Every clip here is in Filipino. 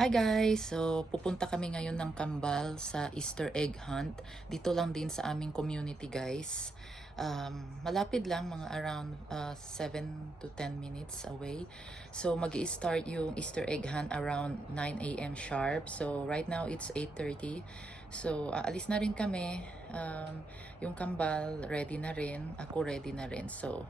Hi guys! So, pupunta kami ngayon ng Kambal sa Easter egg hunt. Dito lang din sa aming community guys. Malapit lang, mga around 7 to 10 minutes away. So, mag-i-start yung Easter egg hunt around 9 a.m. sharp. So, right now it's 8:30. So, aalis na rin kami. Yung Kambal ready na rin. Ako ready na rin. So,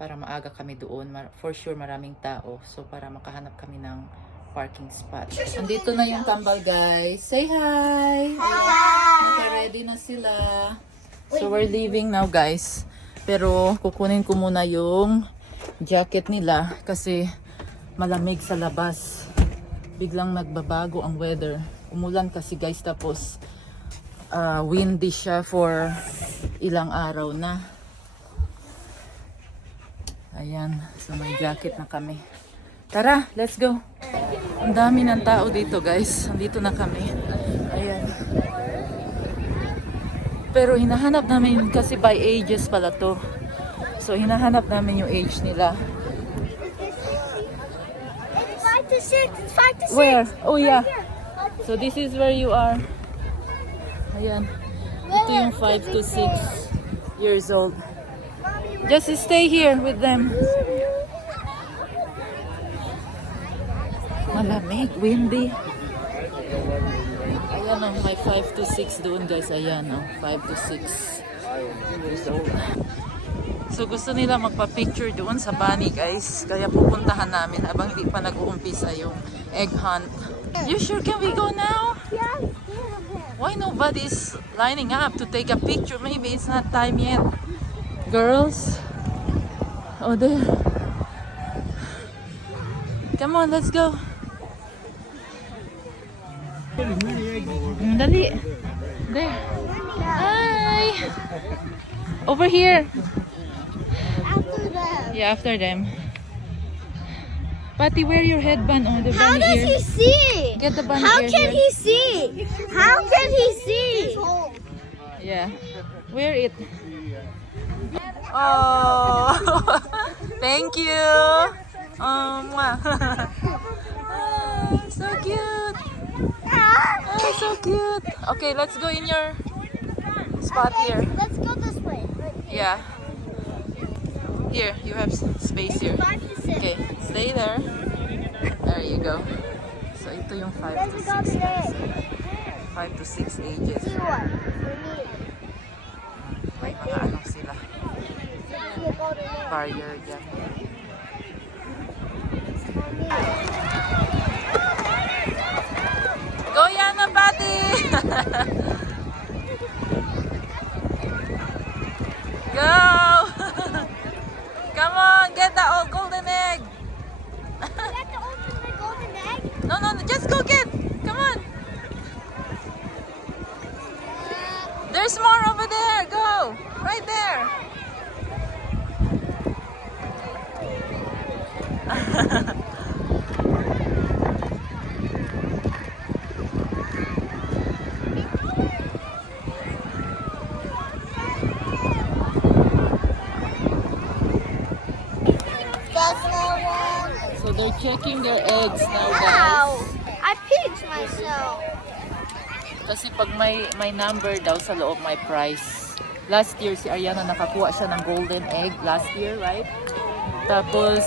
para maaga kami doon. For sure maraming tao. So, para makahanap kami ng parking spot. Andito na yung Kambal guys. Say hi! Naka-ready na sila. So we're leaving now guys. Pero kukunin ko muna yung jacket nila kasi malamig sa labas. Biglang nagbabago ang weather. Umulan kasi guys, tapos windy siya for ilang araw na. Ayan. So may jacket na kami. Tara, let's go. Ang dami ng tao dito guys. Andito na kami. Ayan. Pero hinahanap namin kasi by ages pala to. So hinahanap namin yung age nila. It's 5 to 6. It's 5 to 6. Where? Oh yeah. So this is where you are. Ayan. Ito yung 5 to 6 years old. Just stay here with them. Malamig, windy. Ayan o, may 5 to 6 doon guys. Ayan o, 5 to 6. So gusto nila magpa-picture doon sa bunny guys. Kaya pupuntahan namin habang hindi pa nag-uumpisa yung egg hunt. You sure can we go now? Yes. Why nobody's lining up to take a picture? Maybe it's not time yet. Girls? Oh there. Come on, let's go. Dali. There. Hi. Over here. After them. Yeah, after them. Patty, wear your headband on the How bunny does ear. he see? Get the bunny How ear can here. he see? How can he see? Yeah. Wear it. Oh. Thank you. Mwah. Ah, so cute. Oh, so cute. Okay, let's go in your spot here. Let's go this way. Yeah. Here, you have space here. 5 to 6. Okay, stay there. There you go. So ito yung 5 Then to we go 6. today. 5 to 6 ages. See what? We need. May mga ano sila. See a golden egg. Barrier dyan. Go Yana, Patty! Go! Come on, get the old golden egg! You have to open the golden egg. No, just go get! Come on! There's more over there! Go! Right there! That's not one. So they're checking their eggs now, Ow! guys. I pinched myself. Kasi pag may number daw sa loob, may prize. Last year, si Ariana nakakuha siya ng golden egg last year, right? Tapos,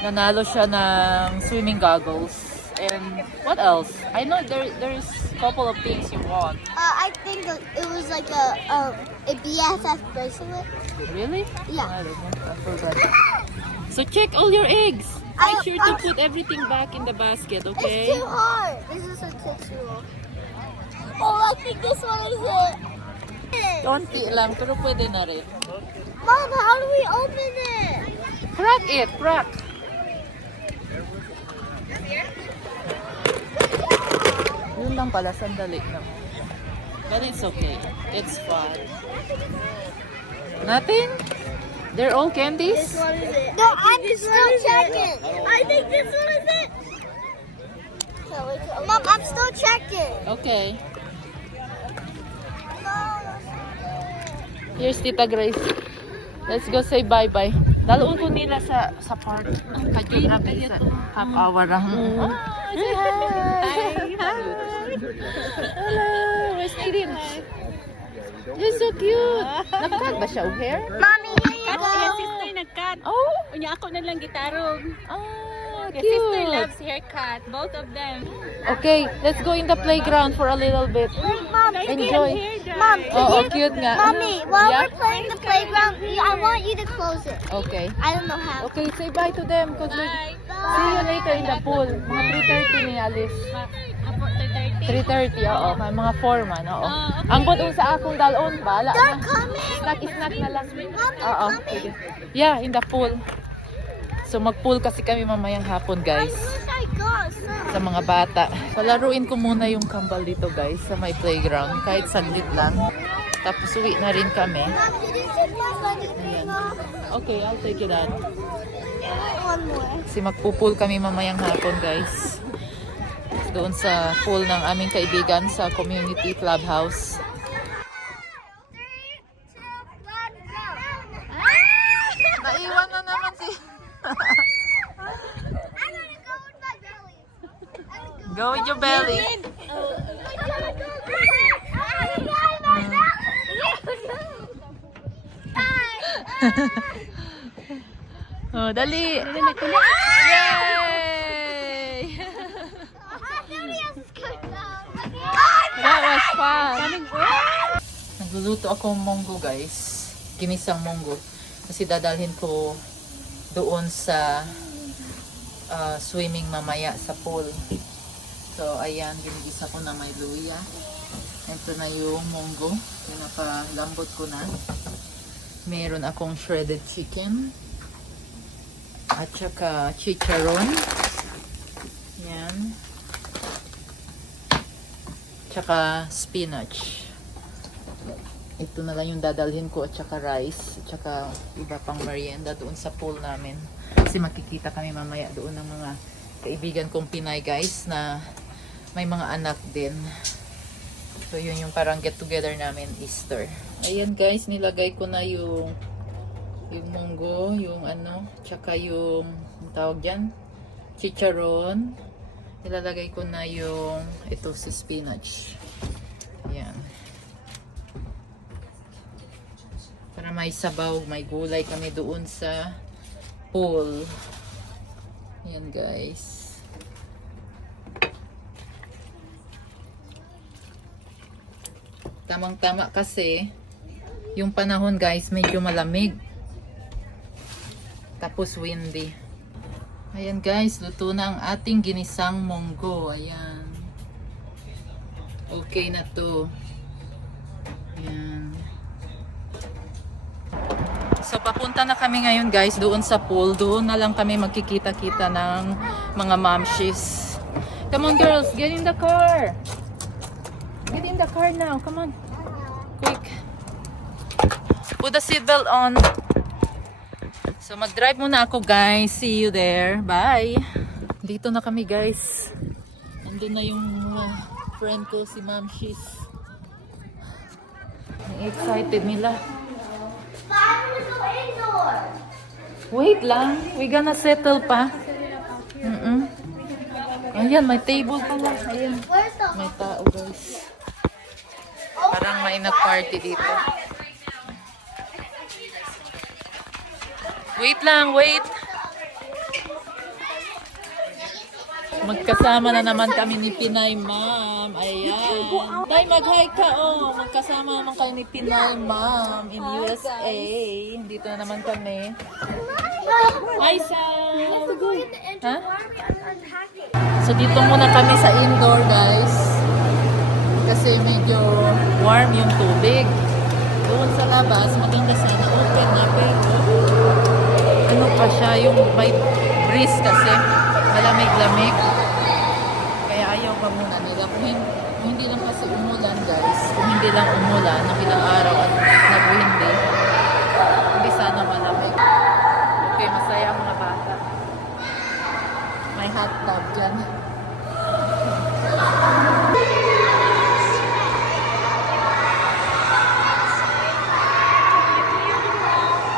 nanalo siya ng swimming goggles. And what else? I know there's a couple of things you want. I think it was like a BFF bracelet. Really? Yeah. I forgot. So check all your eggs. Make sure to I- put everything back in the basket, It's okay? too hard. This is a tutorial. Oh, I think this one is it. Konti lang, pero pwede na rin. Mom, how do we open it? Crack it, crack. Yun lang pala, sandali lang. But it's okay. It's fun. Nothing? They're all candies? This one is it. No, I'm still checking. I think this one is it. Mom, I'm still checking. Okay. Here's Tita Grace. Let's go say bye-bye. Daloon ko nila sa park. Kadyo na sa half hour lang. Say hi! Hello! Where's Nadine? You're so cute! Nag-cut ba siya o hair? Mommy, here you Kat, go. yung sister nag-cut. Oh! Unya ako na lang gitarong. Ah, Your sister cute! loves haircut. Both of them. Okay, let's go in the playground for a little bit. Mom, Enjoy. Mom, Oh, cute nga. Mommy, while Yeah? we're playing the playground, I want you to close it. Okay. I don't know how. Okay, say bye to them because Bye. see you later in the pool. Mga 3:30 ni Alice. Apo 30. 3:30, oo. May mga 4 man, oo. Okay. Ang budong sa akong dalon, bala They're na. coming. Snack na lang. Mom, they're Oo, coming. sige. Yeah, in the pool. So mag-pool kasi kami mamayang hapon, guys. Look, I got some. Sa mga bata. Palaruin ko muna yung kambal dito, guys, sa may playground. Kahit saglit lang. Tapos uwi na rin kami. Mom, did you take my money thing off? Okay, I'll take it out. One more. Kasi magpupool kami mamayang hapon, guys. Doon sa pool ng aming kaibigan sa community clubhouse. 3, 2, 1, go. Naiwan na naman si... I'm gonna go with my belly. Go with your belly. I'm gonna go with my belly. Oh, dali. Yay! That was fun. Nagluluto ako munggo, guys. Ginisang munggo. Kasi dadalhin ko doon sa swimming mamaya sa pool. So, ayan, ginigisa ko na may luya. Ito na yung munggo. Pinapalambot ko na. Meron akong shredded chicken. At saka chicharon. Yan. Tsaka spinach. Ito na lang yung dadalhin ko at saka rice. At saka iba pang merienda doon sa pool namin. Kasi makikita kami mamaya doon ng mga kaibigan kong Pinay, guys, na may mga anak din. So yun yung parang get together namin Easter. Ayan, guys, nilagay ko na yung munggo, yung ano, tsaka yung tawag dyan, chicharon. Ilalagay ko na yung ito si spinach. Ayan. Para may sabaw, may gulay kami doon sa pool. Ayan, guys. Tamang-tama kasi yung panahon, guys, medyo malamig. Tapos windy. Ayan, guys, luto na ang ating ginisang munggo. Ayan. Okay na to. Ayan. So papunta na kami ngayon, guys, doon sa pool. Doon na lang kami magkikita-kita ng mga momshies. Come on, girls, get in the car. Get in the car now. Come on. Quick. Put the seatbelt on. So mag-drive muna ako, guys. See you there. Bye. Dito na kami, guys. Nandun na yung friend ko, si Mamshis. Excited nila. Wait lang. We gonna settle pa. Ayan, may table pala. Ayan. Where's the May tao, guys. Parang may nag-party dito. Wait lang, wait. Magkasama na naman kami ni Pinay, ma'am. Ayan. Tay, mag-hi ka, oh. Magkasama naman kami ni Pinay, ma'am, in USA. Dito na naman kami. Hi, Sam. Ha? So, dito muna kami sa indoor, guys. Kasi medyo warm yung tubig. Doon sa labas, maganda sana open na, pero ano pa siya, yung may breeze kasi, malamig-lamig. Kaya ayaw pa muna nila. Kung hindi lang kasi umulan, guys, kung hindi lang umulan ng ilang araw at nag-windy, hindi sana malamig. Okay, masaya ang mga bata. May hot tub dyan.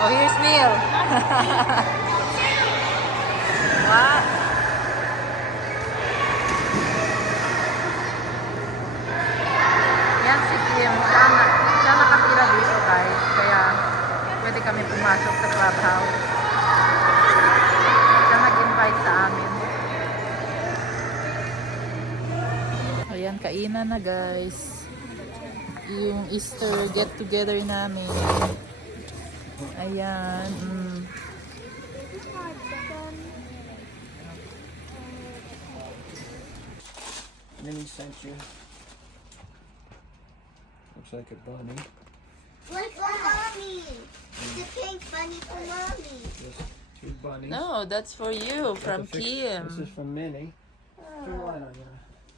Oh, here's Neil. What? Yan si Kim. Siya nakatira dito guys. Kaya pwede kami pumasok sa clubhouse. Siya nag-invite sa amin. Ayan, kainan na guys. Yung Easter get together namin. Ayan. Minnie sent you. Looks like a bunny. Like for mommy. The pink bunny for mommy. Just two bunnies. No, that's for you from This Kim. is from Minnie. Turn the light on, yeah.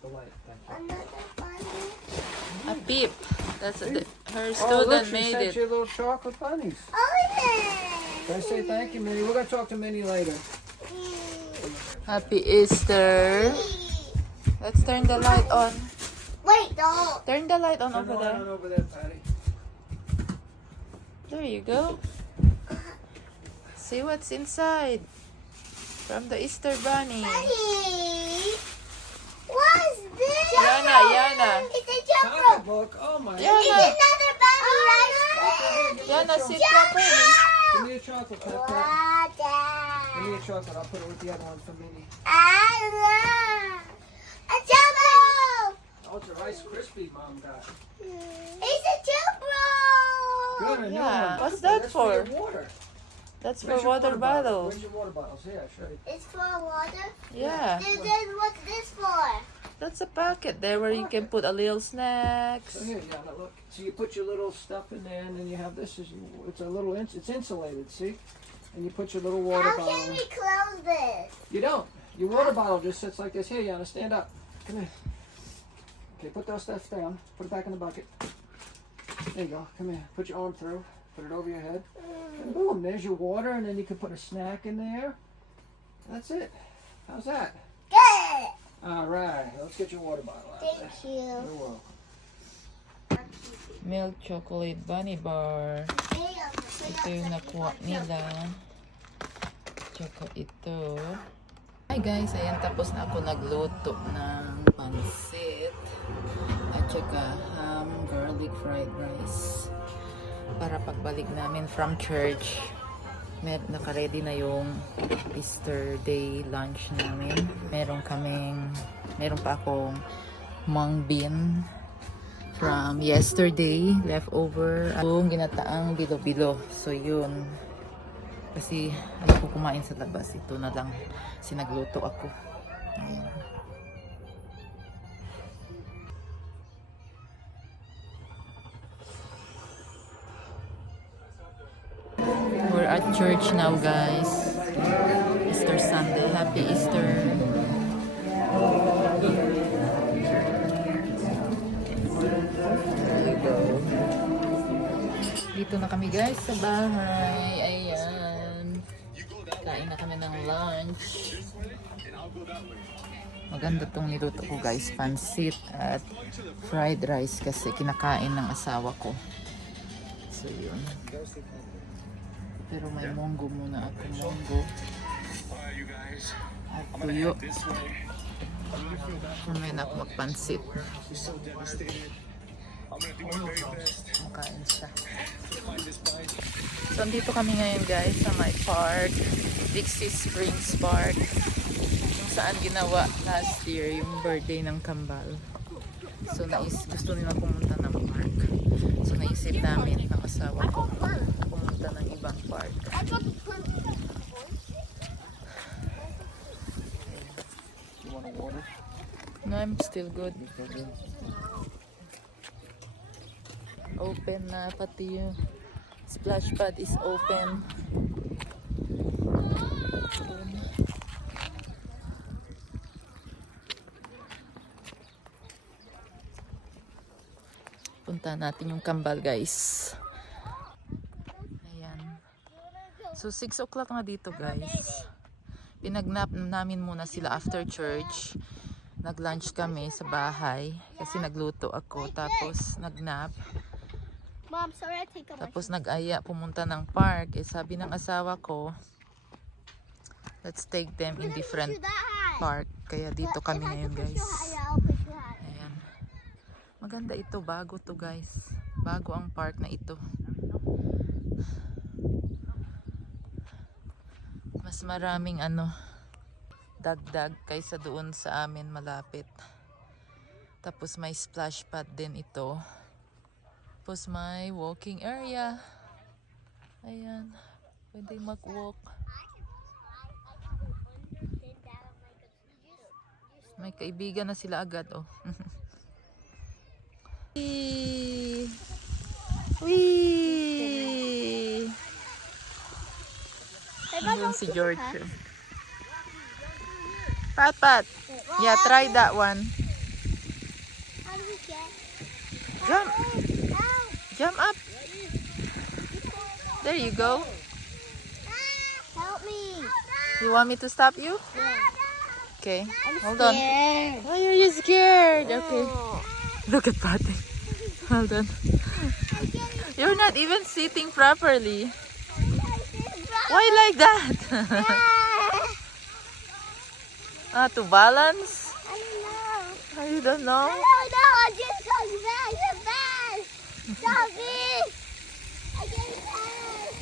The light, thank you. Another bunny. A peep. That's her Oh, look, student she made sent it. you little chocolate bunnies. Oh yeah. Can I say thank you, Minnie? We're gonna talk to Minnie later. Happy Easter. Let's turn the light on. Wait, don't. Turn the light on Turn the over light there. on over there, Patty. There you go. See what's inside from the Easter bunny. Bunny. What's this? Yana. It's a jump rope. Pocketbook. Oh my It's Yana. another bunny, right? Yana, sit properly. Give me a chocolate, Pat. Pat. Water. Give me a chocolate. I'll put it with the other one for Minnie. A jump rope. Oh, it's a Rice Krispie Mom got. It's a jump rope. Good, a new Yeah. one. What's that That's for? your water. That's for Where's your water bottle. Where's your water bottles? Here, I'll show you. It's for water. Yeah. Then what's this for? That's a pocket there where you can put a little snacks. So here, Yana, look. So you put your little stuff in there, and then you have this. It's a little. It's insulated. See, and you put your little water How bottle. can we close this? You don't. Your water bottle just sits like this. Here, Yana, stand up. Come here. Okay, put those stuff down. Put it back in the bucket. There you go. Come here. Put your arm through. Put it over your head. And boom, there's your water, and then you can put a snack in there. That's it. How's that? Good. All right. Let's get your water bottle out there. Thank you. You're welcome. Milk chocolate bunny bar. Ito yung nakuha nila. Tsaka ito. Hi guys, ayan tapos na ako nagluto ng pansit at saka ham garlic fried rice para pagbalik namin from church naka-ready na yung Easter day lunch namin. Meron pa akong mung bean from yesterday, leftover. Yung ginataang bilo-bilo. So yun. Kasi ayoko kumain sa labas. Ito na lang sinagluto ako. Ayan. We're at church now guys. Easter Sunday. Happy Easter. Dito na kami guys sa bahay. Ayan. Kain na kami ng lunch. Maganda tong niluto ko guys. Pansit at fried rice kasi kinakain ng asawa ko. So yun. Pero may munggo muna ako. Munggo. At tuyo. Mamaya na ako magpansit. Makain siya. So, andito kami ngayon guys sa my park. Dixie Springs Park. Kung saan ginawa last year yung birthday ng Kambal. So, gusto nila pumunta ng park. So, naisip namin ng asawa ko pumunta ng ibang park. You want a water? No, I'm still good. Open na pati yung splash pad is open. Punta natin yung Kambal guys. Ayan. So 6 o'clock na dito guys. Pinagnap namin muna sila after church. Nag-lunch kami sa bahay kasi nagluto ako tapos nagnap. Mom, sorry I take out my Tapos nag-aya pumunta ng park. Eh sabi ng asawa ko, let's take them in different park. Kaya dito kami ngayon guys. I'll push you higher. Ayan. Maganda ito. Bago to guys. Bago ang park na ito. Mas maraming dagdag kaysa doon sa amin malapit. Tapos may splash pad din ito. Tapos may walking area. Ayan. Pwede mag-walk. May kaibigan na sila agad, oh. Wee! Wee! Ayun si George. Pat, Pat. Yeah, try that one. How do we get? Jump. Ow! Jump up. There you go. Help me! You want me to stop you? Okay. Hold on. Scared. Why are you scared? Okay. Look at Patty. Hold on. You're not even sitting properly. Why like that? To balance? I don't know. Oh, you don't know? I don't know. I just got back. You're bad. Stop it. I get back.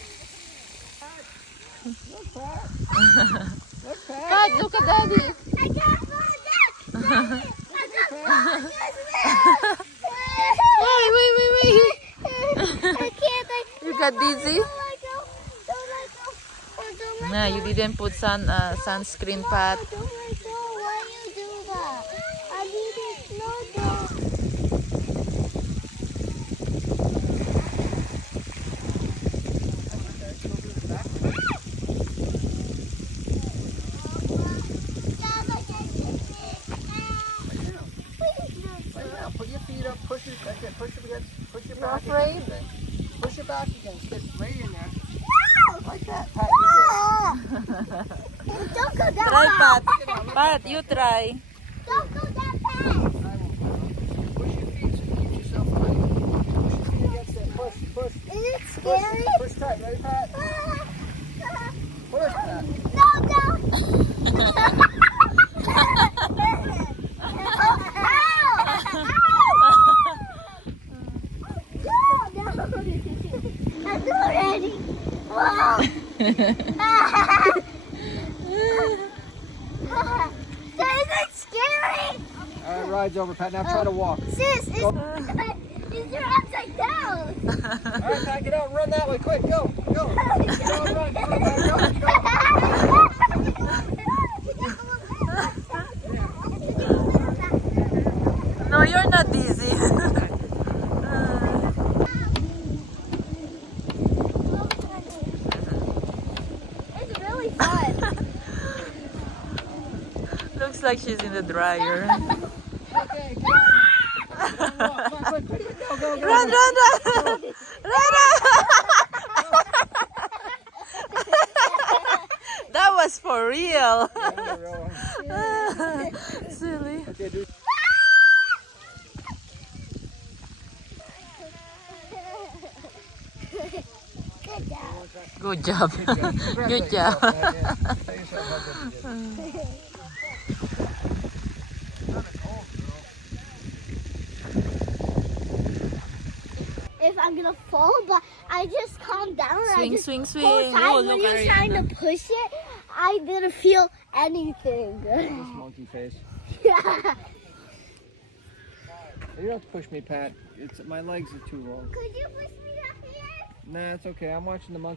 Pat, look at Daddy. I got back. Wait. I can't. You got dizzy? Don't let go. Don't let go. Oh, don't let Nah, you didn't put sunscreen, Pat. go. Don't let go. Why you do that? I need it. No, don't. Put your feet up, push it, okay, push it against, push your back afraid? against it. Push it back against it, right in there. Like that, Pat, Don't go that Try, fast. Pat. Pat, you try. Don't go that fast. I won't. Push your feet so you keep yourself high. Push your feet against it, push. Is it scary? Push tight, ready, Pat? Push, Pat. No, no. I'm ready. Wow. That isn't scary. All right, ride's over, Pat. Now try to walk. Sis, you're upside down. All right, Pat, get out and run that way. Quick, go. Go. Go, run, go. No, you're not dizzy. It's really fun. Looks like she's in the dryer. Okay, go. Quick, go. Run! That was for real. Silly. Okay, dude. Good job. Good job. Good job. If I'm gonna fall, but I just calm down. And I Swing, just swing, hold swing. tight Oh, when look, you're trying to push it. I didn't feel anything. This monkey face. Yeah. You don't have to push me, Pat. My legs are too long. Could you push me up here? Nah, it's okay. I'm watching the monkey.